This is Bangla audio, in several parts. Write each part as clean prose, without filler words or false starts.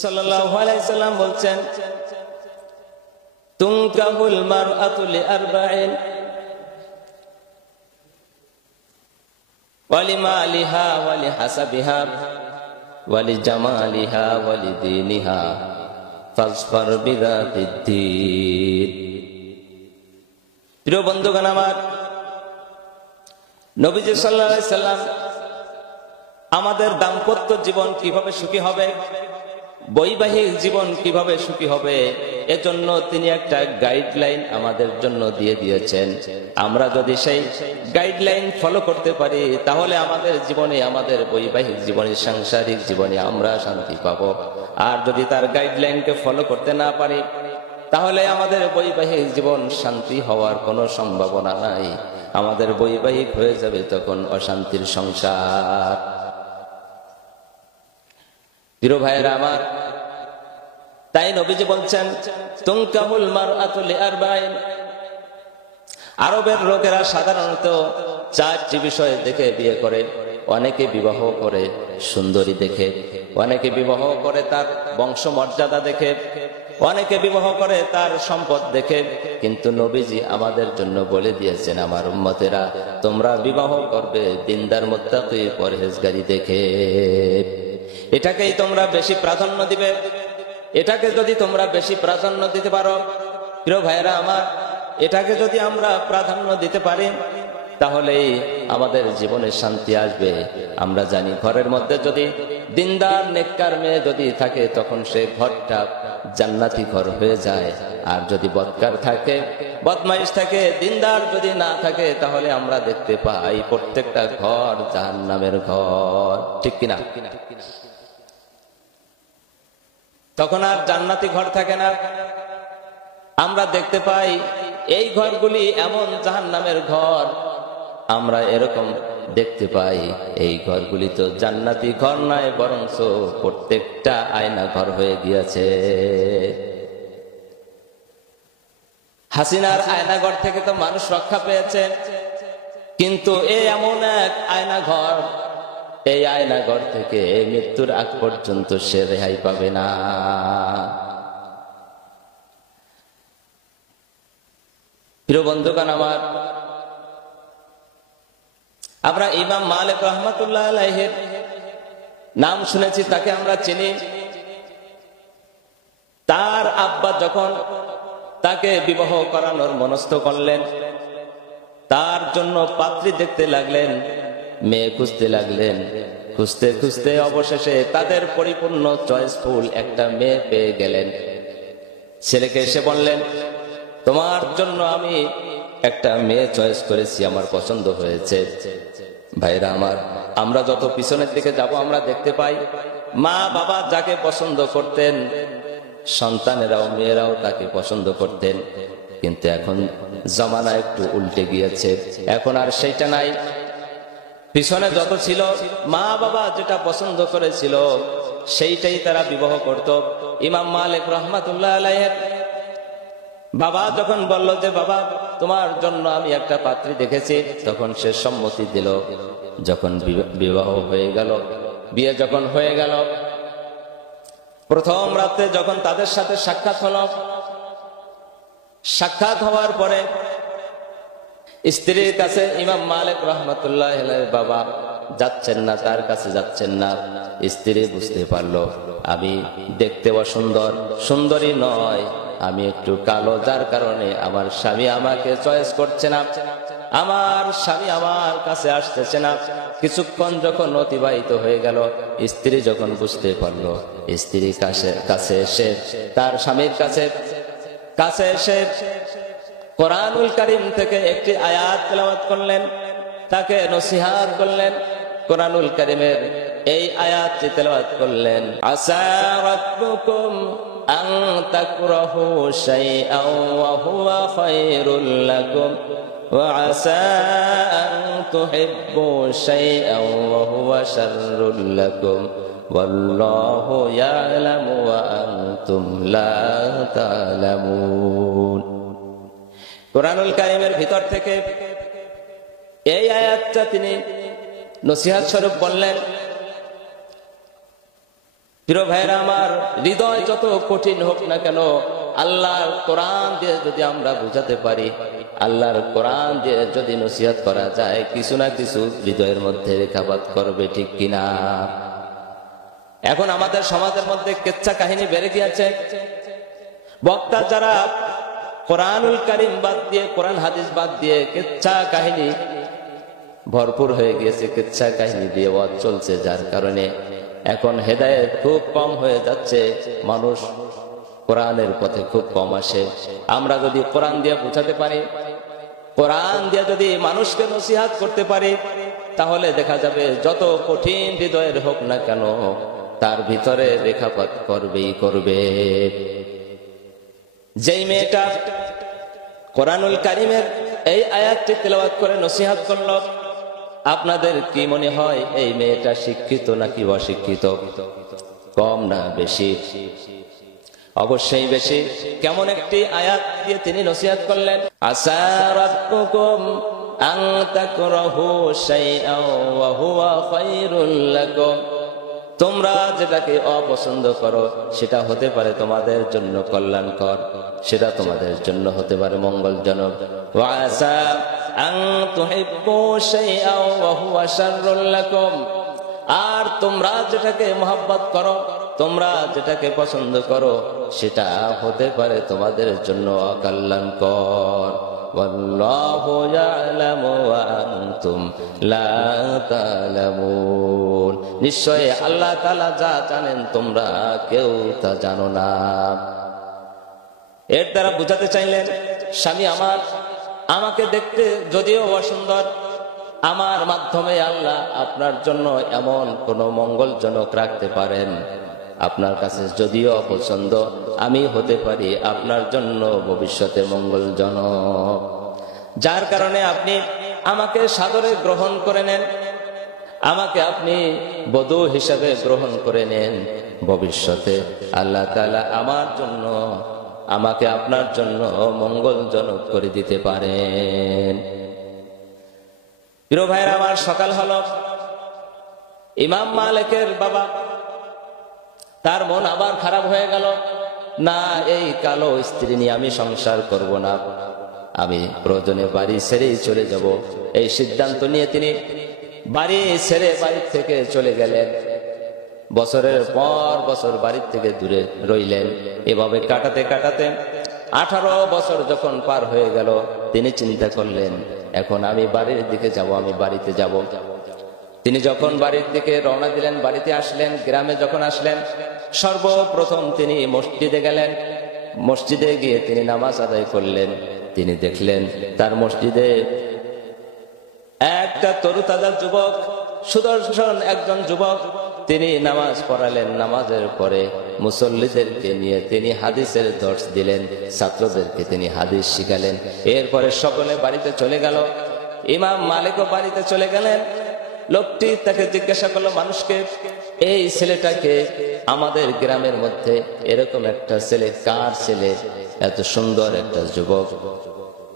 সাল্লাল্লাহু আলাইহি সাল্লাম বলছেন, তুনকাহুল মারআতু লিআরবাইন ওয়ালিমালিহা ওয়ালিহাসাবিহা ওয়ালিজামালিহা ওয়ালিদীনিহা ফাজফার বিযাতিদ্দীন। প্রিয় বন্ধুগণ আমার, নবীজি সাল্লাল্লাহু আলাইহি সাল্লাম আমাদের দাম্পত্য জীবন কিভাবে সুখী হবে, বৈবাহিক জীবন কিভাবে সুখী হবে, এজন্য তিনি একটা গাইডলাইন আমাদের জন্য দিয়ে দিয়েছেন। আমরা যদি সেই গাইডলাইন ফলো করতে পারি তাহলে আমাদের জীবনে, আমাদের বৈবাহিক জীবনে, সাংসারিক জীবনে আমরা শান্তি পাবো। আর যদি তার গাইডলাইনকে ফলো করতে না পারি তাহলে আমাদের বৈবাহিক জীবন শান্তি হওয়ার কোনো সম্ভাবনা নাই। আমাদের বৈবাহিক হয়ে যাবে তখন অশান্তির সংসার। প্রিয় ভাইয়েরা আমার, তাই নবীজি বলছেন, তুনকাহুল মারআতু লিআরবাইন। আরবের লোকেরা সাধারণত চারটি বিষয় দেখে বিয়ে করে। অনেকে বিবাহ করে সুন্দরী দেখে, অনেকে বিবাহ করে তার বংশমর্যাদা দেখে, অনেকে বিবাহ করে তার সম্পদ দেখে। কিন্তু নবীজি আমাদের জন্য বলে দিয়েছেন, আমার উম্মতেরা, তোমরা বিবাহ করবে দিনদার মুত্তাকি পরহেজগারী দেখে। এটাকেই তোমরা বেশি প্রাধান্য দিবে। এটাকে যদি তোমরা বেশি প্রাধান্য দিতে পারো, প্রিয় ভাইরা আমার, এটাকে যদি আমরা প্রাধান্য দিতে পারি তাহলেই আমাদের জীবনে শান্তি আসবে। আমরা জানি ঘরের মধ্যে যদি দিনদার নেককার মেয়ে যদি থাকে তখন সেই ঘরটা জান্নাতি ঘর হয়ে যায়। আর যদি বদকার থাকে, বদমাইশ থাকে, দিনদার যদি না থাকে তাহলে আমরা দেখতে পাই প্রত্যেকটা ঘর জাহান্নামের ঘর। ঠিক কিনা? তখন আর জান্নাতি ঘর থাকে না। আমরা দেখতে পাই এই ঘরগুলি এমন জাহান্নামের ঘর। আমরা এরকম দেখতে পাই এই ঘরগুলি তো জান্নাতি ঘর নয়, বরঞ্চ প্রত্যেকটা আয়না ঘর হয়ে গিয়েছে। হাসিনার আয়নাঘর থেকে তো মানুষ রক্ষা পেয়েছে, কিন্তু এই এমন এক আয়না ঘর, এই আয়নাঘর থেকে মৃত্যুর আগ পর্যন্ত সে রেহাই পাবে না। প্রিয় বন্ধুগণ আমার, আমরা ইমাম মালিক রাহমাতুল্লাহ আলাইহির নাম শুনেছি, তাকে আমরা চিনি। তার আব্বা যখন তাকে বিবাহ করানোর মনস্থ করলেন, তার জন্য পাত্রী দেখতে লাগলেন, মেয়ে খুঁজতে লাগলেন। খুঁজতে খুঁজতে অবশেষে তাদের পরিপূর্ণ চয়েসফুল একটা মেয়ে পেয়ে গেলেন। ছেলেকে এসে বললেন, তোমার জন্য আমি একটা মেয়ে চয়েস করেছি, আমার পছন্দ হয়েছে। ভাইরা আমার, আমরা যত পিছনের দিকে যাব আমরা দেখতে পাই মা বাবা যাকে পছন্দ করতেন সন্তানেরাও, মেয়েরাও তাকে পছন্দ করতেন। কিন্তু এখন জামানা একটু উল্টে গিয়েছে, এখন আর সেইটা নাই। পিছনে যত ছিল মা বাবা যেটা পছন্দ করেছিল সেইটাই তারা বিবাহ করত। ইমাম মালিক রাহমাতুল্লাহ আলাইহির বাবা যখন বলল যে বাবা তোমার জন্য আমি একটা পাত্রী দেখেছি, তখন সে সম্মতি দিল। যখন বিবাহ হয়ে গেল, বিয়ে যখন হয়ে গেল, প্রথম রাতে যখন তাদের সাথে সাক্ষাৎ হলো, সাক্ষাৎ হওয়ার পরে স্ত্রীর কাছে ইমাম মালিক রাহমাতুল্লাহ আলাইহির বাবা যাচ্ছেন না, তার কাছে যাচ্ছেন না। স্ত্রী বুঝতে পারলো আমি দেখতে অসুন্দর, সুন্দরী নয়, আমি একটু কালো, যার কারণে আমার স্বামী আমাকে চয়েস করছে না, আমার স্বামী আমার কাছে আসতেছে না। কিছুক্ষণ যখন অতিবাহিত হয়ে গেল, স্ত্রী যখন বুঝতে পারলো, স্ত্রীর কাছে এসে, তার স্বামীর কাছে এসে কোরআনুল কারীম থেকে একটি আয়াত তেলাওয়াত করলেন, তাকে নসিহত করলেন। কোরআনুল কারীমের এই আয়াতটি তেলাওয়াত করলেন, আসা রাব্বুকুম আন তাকরাহু শাইআন ওয়া হুয়া খায়রুল লাকুম ওয়া আসা আন তুহিব্বু শাইআন ওয়া হুয়া শাররুল লাকুম ওয়াল্লাহু ইয়ালামু ওয়া আনতুম লা তা'লামুন। কোরআনুল কারীমের ভিতর থেকে এই আয়াতটা তিনি নসিহত স্বরূপ বললেন। প্রিয় ভাইরা আমার, হৃদয় যত কঠিন হোক না কেন, আল্লাহর কোরআন দিয়ে যদি আমরা বুঝাতে পারি, আল্লাহর কোরআন দিয়ে যদি নসিহত করা যায়, কিছু না কিছু হৃদয়ের মধ্যে রেখাপাত করবে, ঠিক কিনা? এখন আমাদের সমাজের মধ্যে কেচ্ছা কাহিনী বেড়ে গিয়েছে। বক্তা যারা কোরআনুল কারীম বাদ দিয়ে, কোরআন হাদিস বাদ দিয়ে কেচ্ছা কাহিনী ভরপুর হয়ে গিয়েছে, কেচ্ছা কাহিনী দিয়ে ওয়াজ চলছে, যার কারণে এখন হেদায়েত খুব কম হয়ে যাচ্ছে, মানুষ কোরআনের পথে খুব কম আসে। আমরা যদি কোরআন দিয়ে বোঝাতে পারি, কোরআন দিয়ে যদি মানুষকে নসিহত করতে পারি, তাহলে দেখা যাবে যত কঠিন হৃদয়ের হোক না কেন, তার ভিতরে রেখাপাত করবেই করবে। যেই মেয়েটা কোরআনুল কারীমের এই আয়াতটি তেলাওয়াত করে নসিহত করল, আপনাদের কি মনে হয় এই মেয়েটা শিক্ষিত নাকি অশিক্ষিত? কম না বেশি? অবশ্যই বেশি। কেমন একটি আয়াত দিয়ে তিনি নসিহত করলেন, আসা রাব্বুকুম আন তাকরাহু শাইআন ওয়া হুয়া খায়রুল লাকুম। তোমরা যেটাকে অপছন্দ করো সেটা হতে পারে তোমাদের জন্য কল্যাণকর, সেটা তোমাদের জন্য হতে পারে মঙ্গলজনক। ওয়া আসা আন তুহিব্বু শাইআন ওয়া হুয়া শাররুল লাকুম। আর তোমরা যেটাকে মহব্বত করো, তোমরা যেটাকে পছন্দ করো, সেটা হতে পারে তোমাদের জন্য অকল্যাণকর। ওয়াল্লাহু ইয়ালামু ওয়া আনতুম লা তা'লামুন। নিশ্চয়ই আল্লাহ তাআলা যা জানেন তোমরা কেউ তা জানো না। এর দ্বারা বুঝাতে চাইলেন, স্বামী আমাকে দেখতে যদিও অসুন্দর, আমার মাধ্যমে আল্লাহ আপনার জন্য এমন কোন মঙ্গলজনক রাখতে পারেন, আপনার কাছে যদিও অপছন্দ, আমি হতে পারি আপনার জন্য ভবিষ্যতে মঙ্গলজনক। যার কারণে আপনি আমাকে সাদরে গ্রহণ করে নেন, আমাকে আপনি বধূ হিসাবে গ্রহণ করে নেন। ভবিষ্যতে আল্লাহ তাআলা আমার জন্য, আমাকে আপনার জন্য মঙ্গলজনক করে দিতে পারেন। প্রিয় ভাইরা আমার, সকাল হলো, ইমাম মালিকের বাবা, তার মন আবার খারাপ হয়ে গেল। না, এই কালো স্ত্রী নিয়ে আমি সংসার করব না, আমি প্রয়োজনে বাড়ি ছেড়েই চলে যাব। এই সিদ্ধান্ত নিয়ে তিনি বাড়ি ছেড়ে বাড়ি থেকে চলে গেলেন। বছরের পর বছর বাড়ির থেকে দূরে রইলেন। এভাবে কাটাতে কাটাতে 18 বছর যখন পার হয়ে গেল, তিনি চিন্তা করলেন, এখন আমি বাড়ির দিকে যাব, আমি বাড়িতে যাব। তিনি যখন বাড়ির দিকে রওনা দিলেন, বাড়িতে আসলেন, গ্রামে যখন আসলেন, সর্বপ্রথম তিনি মসজিদে গেলেন। মসজিদে গিয়ে তিনি নামাজ আদায় করলেন। তিনি দেখলেন তার মসজিদে একটা তরুতাজা যুবক, সুদর্শন একজন যুবক, তিনি নামাজ পড়ালেন। নামাজের পরে মুসল্লিদেরকে নিয়ে তিনি হাদিসের দর্শ দিলেন, ছাত্রদেরকে তিনি হাদিস শিখালেন। এরপরে সকলে বাড়িতে চলে গেল। ইমাম মালিকও বাড়িতে চলে গেলেন। লোকটি তাকে জিজ্ঞাসা করলো মানুষকে, এই ছেলেটাকে, আমাদের গ্রামের মধ্যে এরকম একটা ছেলে কার ছেলে? এত সুন্দর একটা যুবক,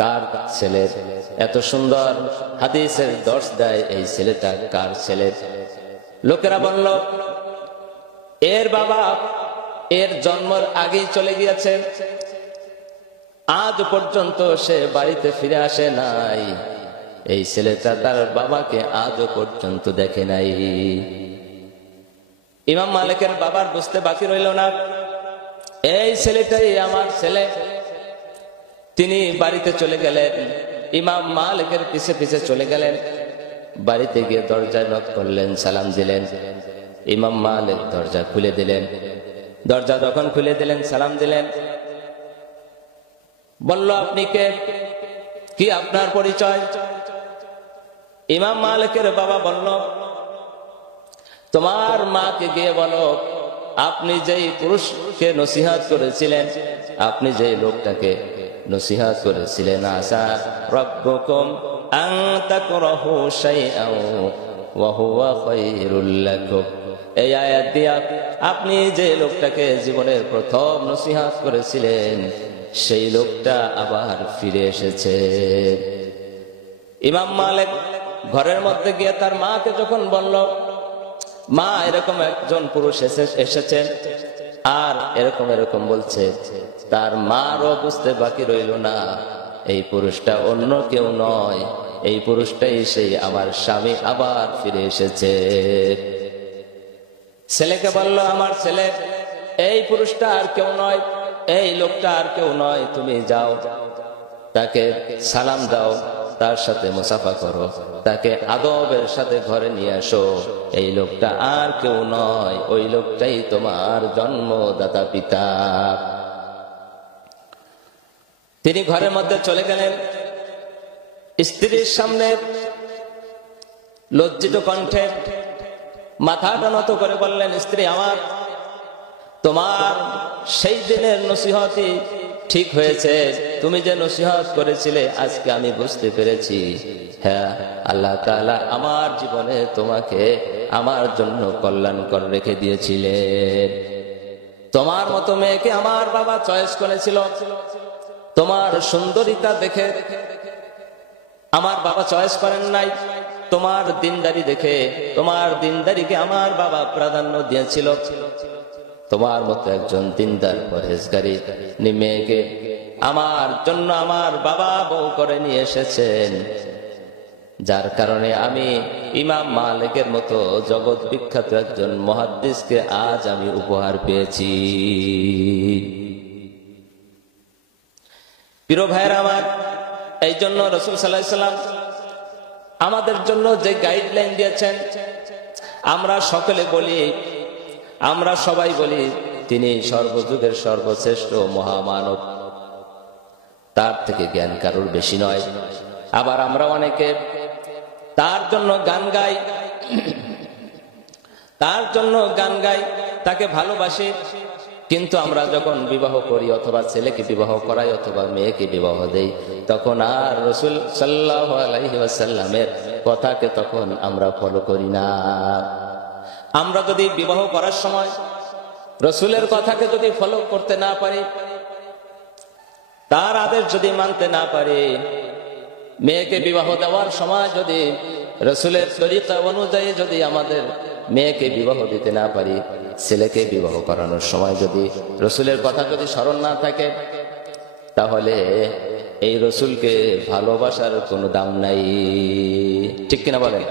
কার ছেলে? এত সুন্দর হাদিসের দর্শ দেয়, এই ছেলেটা কার ছেলে? লোকেরা বলল, এর বাবা এর জন্মের আগেই চলে গিয়েছে, আজ পর্যন্ত সে বাড়িতে ফিরে আসে নাই। এই ছেলেটা তার বাবাকে আজও পর্যন্ত দেখে নাই। ইমাম মালিকের বাবার বুঝতে বাকি রইল না, এই ছেলেটাই আমার ছেলে। তিনি বাড়িতে চলে গেলেন, ইমাম মালিকের পিছে পিছে চলে গেলেন। বাড়িতে গিয়ে দরজায় নক করলেন, সালাম দিলেন। ইমাম মালিক দরজা খুলে দিলেন। দরজা যখন খুলে দিলেন, সালাম দিলেন, বলল, আপনি কে? কি আপনার পরিচয়? ইমাম মালিকের বাবা বলল, তোমার মাকে গিয়ে বলো, আপনি যেই পুরুষকে নসিহত করেছিলেন, আপনি যেই লোকটাকে নসিহত করেছিলেন, আসা রাব্বুকুম আন তাকরাহু শাইআন ওয়া হুয়া খায়রুল লাকুম। এই আয়াত দিয়া আপনি যে লোকটাকে জীবনের প্রথম নসিহত করেছিলেন, সেই লোকটা আবার ফিরে এসেছে। ইমাম মালিক ঘরের মধ্যে গিয়ে তার মাকে যখন বলল, মা এরকম একজন পুরুষ এসেছে আর এরকম এরকম বলছে, তার মারও বুঝতে বাকি রইল না এই পুরুষটা অন্য কেউ নয়, এই পুরুষটাই সেই আমার স্বামী আবার ফিরে এসেছে। ছেলেকে বলল, আমার ছেলে, এই পুরুষটা আর কেউ নয়, এই লোকটা আর কেউ নয়, তুমি যাও তাকে সালাম দাও, তার সাথে মুসাফা করো, তাকে আদবের সাথে ঘরে নিয়ে আসো। এই লোকটা আর কেউ নয়, ওই লোকটাই তোমার জন্মদাতা পিতা। তিনি ঘরের মধ্যে চলে গেলেন। স্ত্রীর সামনে লজ্জিত কণ্ঠে মাথাটা নত করে বললেন, স্ত্রী আমার, তোমার সেই দিনের নসিহতই ঠিক হয়েছে। তুমি যে নসিহত করেছিলে আজকে আমি বুঝতে পেরেছি, হ্যাঁ আল্লাহ তাআলা আমার জীবনে তোমাকে আমার জন্য কল্যাণকর রেখে দিয়েছিলেন। তোমার মতো মেয়েকে আমার বাবা চয়েস করেছিল, তোমার সুন্দরিতা দেখে আমার বাবা চয়েস করেন নাই, তোমার দিনদারি দেখে, তোমার দিনদারিকে আমার বাবা প্রাধান্য দিয়েছিল। তোমার মতো একজন দিনদার পরহেজগারী মেয়েকে আমার জন্য আমার বাবা বউ করে নিয়ে এসেছেন, যার কারণে আমি ইমাম মালিকের মতো জগৎ বিখ্যাত একজন মুহাদ্দিসকে আজ আমি উপহার পেয়েছি। প্রিয় ভাইয়েরা আমার, এই জন্য রাসূল সাল্লাল্লাহু আলাইহি সাল্লাম আমাদের জন্য যে গাইডলাইন দিয়েছেন, আমরা সকলে বলি, আমরা সবাই বলি তিনি সর্বযুগের সর্বশ্রেষ্ঠ মহামানব, তার থেকে জ্ঞান কারোর বেশি নয়। আবার আমরা অনেকে তার জন্য গান গাই, তার জন্য গান গাই, তাকে ভালোবাসি, কিন্তু আমরা যখন বিবাহ করি অথবা ছেলেকে বিবাহ করাই অথবা মেয়েকে বিবাহ দেই, তখন আর রাসূল সাল্লাল্লাহু আলাইহি ওয়াসাল্লামের কথাকে তখন আমরা ফলো করি না। আমরা যদি বিবাহ করার সময় রাসূলের কথাকে যদি ফলো করতে না পারি, তার আদেশ যদি মানতে না পারি, মেয়েকে বিবাহ দেওয়ার সময় যদি রাসূলের তরিকা অনুযায়ী যদি আমাদের মেয়েকে বিবাহ দিতে না পারি, ছেলেকে বিবাহ করানোর সময় যদি রাসূলের কথা যদি স্মরণ না থাকে, তাহলে এই রাসূলকে ভালোবাসার কোনো দাম নাই। ঠিক কিনা বলেন?